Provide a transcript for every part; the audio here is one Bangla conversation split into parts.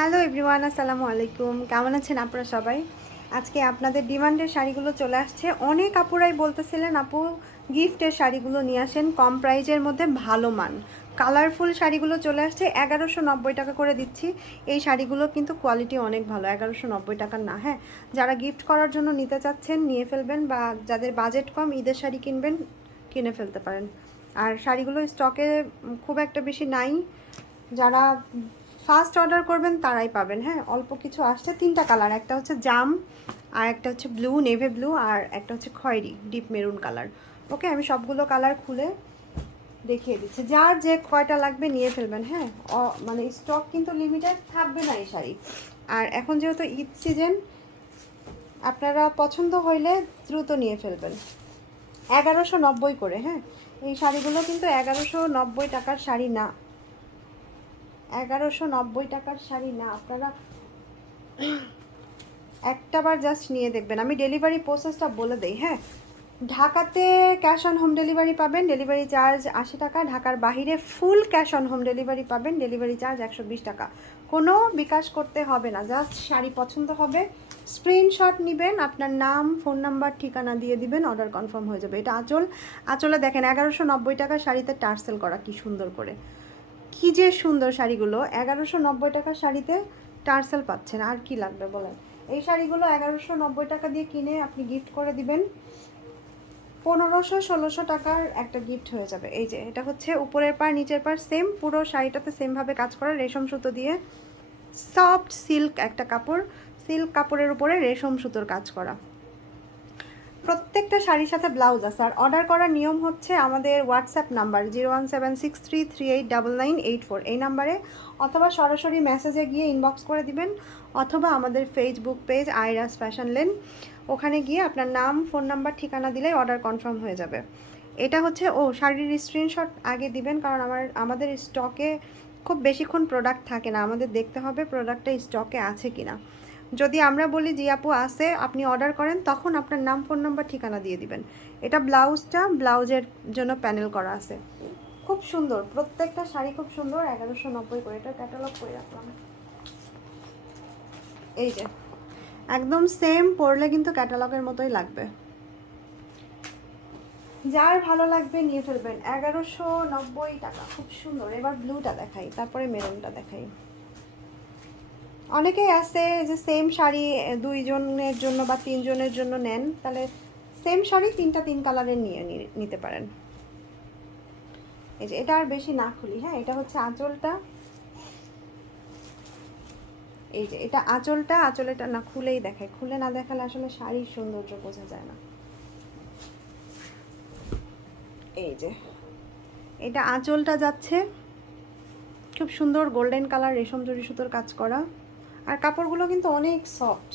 হ্যালো এভরিওয়ান, আসসালামু আলাইকুম। কেমন আছেন আপনারা সবাই? আজকে আপনাদের ডিমান্ডের শাড়িগুলো চলে আসছে। অনেক আপুরাই বলতেছিলেন আপু গিফটের শাড়িগুলো নিয়ে আসেন কম প্রাইজের মধ্যে ভালো মান। কালারফুল শাড়িগুলো চলে আসছে, 1190 টাকা করে দিচ্ছি। এই শাড়িগুলো কিন্তু কোয়ালিটি অনেক ভালো, 1190 টাকার না। হ্যাঁ, যারা গিফট করার জন্য নিতে চাচ্ছেন নিয়ে ফেলবেন, বা যাদের বাজেট কম ঈদের শাড়ি কিনবেন কিনে ফেলতে পারেন। আর শাড়িগুলো স্টকে খুব একটা বেশি নাই, যারা ফার্স্ট অর্ডার করবেন তারাই পাবেন। হ্যাঁ, অল্প কিছু আসছে, 3টা কালার, একটা হচ্ছে জাম, আর একটা হচ্ছে ব্লু নেভি ব্লু, আর একটা হচ্ছে খয়েরি ডিপ মেরুন কালার। ওকে, আমি সবগুলো কালার খুলে দেখিয়ে দিচ্ছি, যার যে কয়টা লাগবে নিয়ে ফেলবেন। হ্যাঁ, মানে স্টক কিন্তু লিমিটেড থাকবে না এই শাড়ি। আর এখন যেহেতু ঈদ সিজন, আপনারা পছন্দ হইলে দ্রুত নিয়ে ফেলবেন। 1190 করে। হ্যাঁ, এই শাড়িগুলো কিন্তু 1190 টাকার শাড়ি না, 1190 টাকার শাড়ি না। আপনারা একটাবার জাস্ট নিয়ে দেখবেন। আমি ডেলিভারি প্রসেসটা বলে দেই। হ্যাঁ, ঢাকাতে ক্যাশ অন হোম ডেলিভারি পাবেন, ডেলিভারি চার্জ 80 টাকা। ঢাকার বাহিরে full cash on home delivery পাবেন, ডেলিভারি চার্জ 120 টাকা। কোনো বিকাশ করতে হবে না, জাস্ট শাড়ি পছন্দ হবে, স্ক্রিনশট নেবেন, আপনার নাম ফোন নাম্বার ঠিকানা দিয়ে দিবেন, অর্ডার কনফার্ম হয়ে যাবে। এটা আঁচলে দেখেন 1190 টাকার শাড়িতে টার্সেল করা, কি সুন্দর করে, কি যে সুন্দর শাড়িগুলো। 1190 টাকার শাড়িতে টার্সেল পাচ্ছেন, আর কি লাগবে বলেন? এই শাড়িগুলো 1190 টাকা দিয়ে কিনে আপনি গিফট করে দিবেন, 1500-1600 টাকার একটা গিফট হয়ে যাবে। এই যে এটা হচ্ছে উপরের পার নিচের পার সেম, পুরো শাড়িটাতে সেমভাবে কাজ করা, রেশম সুতো দিয়ে সফট সিল্ক একটা কাপড়, সিল্ক কাপড়ের উপরে রেশম সুতোর কাজ করা। প্রত্যেকটা শাড়ির সাথে ব্লাউজ আছে। আর অর্ডার করার নিয়ম হচ্ছে আমাদের হোয়াটসঅ্যাপ নাম্বার 01763389984, এই নাম্বারে, অথবা সরাসরি মেসেজে গিয়ে ইনবক্স করে দিবেন, অথবা আমাদের ফেসবুক পেজ আইরাস ফ্যাশন লেন, ওখানে গিয়ে আপনার নাম ফোন নাম্বার ঠিকানা দিলেই অর্ডার কনফার্ম হয়ে যাবে। এটা হচ্ছে শাড়ির স্ক্রিনশট আগে দিবেন, কারণ আমাদের স্টকে খুব বেশিক্ষণ প্রোডাক্ট থাকে না, আমাদের দেখতে হবে প্রোডাক্টটা স্টকে আছে কিনা। যদি আমরা বলি জি আপু আছে, আপনি অর্ডার করেন, তখন আপনার নাম ফোন নাম্বার ঠিকানা দিয়ে দিবেন। এটা ব্লাউজের জন্য প্যানেল করা আছে, খুব সুন্দর, প্রত্যেকটা শাড়ি খুব সুন্দর। 1190 করে, এটা ক্যাটালগ করে রাখলাম। এই যে একদম সেম, পরলে কিন্তু ক্যাটালগের মতোই লাগবে। যার ভালো লাগবে নিয়ে ফেলবেন। 1190 টাকা, খুব সুন্দর। এবার ব্লুটা দেখাই, তারপরে মেরুনটা দেখাই। অনেকেই আছে যে সেম শাড়ি 2 জনের জন্য বা 3 জনের জন্য নেন, তাহলে সেম শাড়ি 3 কালারের নিতে পারেন। এই যে এটা আর বেশি না খুলি। হ্যাঁ, এটা হচ্ছে আঁচলটা। এই যে এটা আঁচলটা না খুলেই দেখায়, খুলে না দেখালে আসলে শাড়ির সৌন্দর্য বোঝা যায় না। এই যে এটা আঁচলটা যাচ্ছে, খুব সুন্দর গোল্ডেন কালার রেশম জড়ি সুতোর কাজ করা। আর কাপড়গুলো কিন্তু অনেক সফট।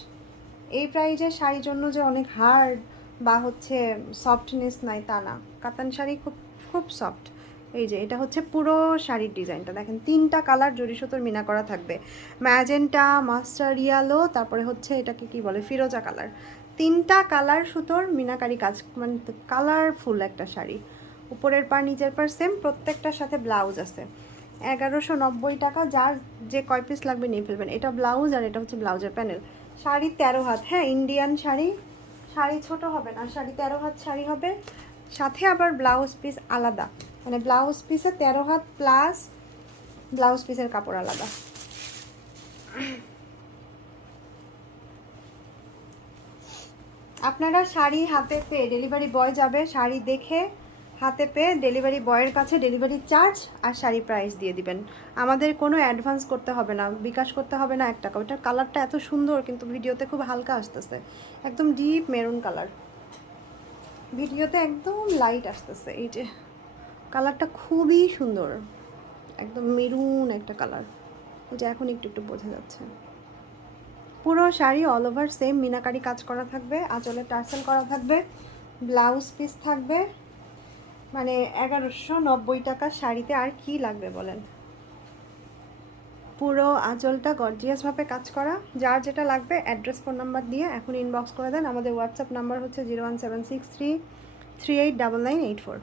এই প্রাইজের শাড়ির জন্য যে অনেক হার্ড বা হচ্ছে সফটনেস নাই তা না, কাতান শাড়ি খুব খুব সফট। এই যে এটা হচ্ছে পুরো শাড়ির ডিজাইনটা দেখেন, 3টা কালার জড়ি সুতোর মিনা করা থাকবে, ম্যাজেন্টা, মাস্টার ইয়েলো, তারপরে হচ্ছে এটাকে কি বলে, ফিরোজা কালার। 3টা কালার সুতোর মিনাকারি কাজ, মানে কালারফুল একটা শাড়ি। উপরের পার নিচের পার সেম, প্রত্যেকটার সাথে ব্লাউজ আছে। 1190 টাকা, যার যে কয় পিস লাগবে নিয়ে ফেলবেন। এটা ব্লাউজ, আর এটা হচ্ছে ব্লাউজের প্যানেল। শাড়ি 13 হাত। হ্যাঁ, ইন্ডিয়ান শাড়ি, শাড়ি ছোট হবে না, শাড়ি 13 হাত শাড়ি হবে। সাথে আবার ব্লাউজ পিস আলাদা, মানে ব্লাউজ পিসে 13 হাত প্লাস ব্লাউজ পিসের কাপড় আলাদা। আপনারা শাড়ি হাতে পেয়ে, ডেলিভারি বয় যাবে শাড়ি দেখে হাতে পেয়ে ডেলিভারি বয়ের কাছে ডেলিভারি চার্জ আর শাড়ি প্রাইস দিয়ে দিবেন। আমাদের কোনো অ্যাডভান্স করতে হবে না, বিকাশ করতে হবে না 1 টাকা। ওইটার কালারটা এত সুন্দর, কিন্তু ভিডিওতে খুব হালকা আসতেছে, একদম ডিপ মেরুন কালার, ভিডিওতে একদম লাইট আসতেছে। এই যে কালারটা খুবই সুন্দর, একদম মেরুন একটা কালার, ওই যে এখন একটু একটু বোঝা যাচ্ছে। পুরো sari all over same meenakari কাজ করা থাকবে, আঁচলে টার্সেল করা থাকবে, ব্লাউজ পিস থাকবে। মানে 1190 টাকা শাড়িতে আর কি লাগবে বলেন? পুরো আঁচলটা গর্জিয়াসভাবে কাজ করা। যার যেটা লাগবে অ্যাড্রেস ফোন নাম্বার দিয়ে এখন ইনবক্স করে দেন। আমাদের হোয়াটসঅ্যাপ নাম্বার হচ্ছে 01763389984।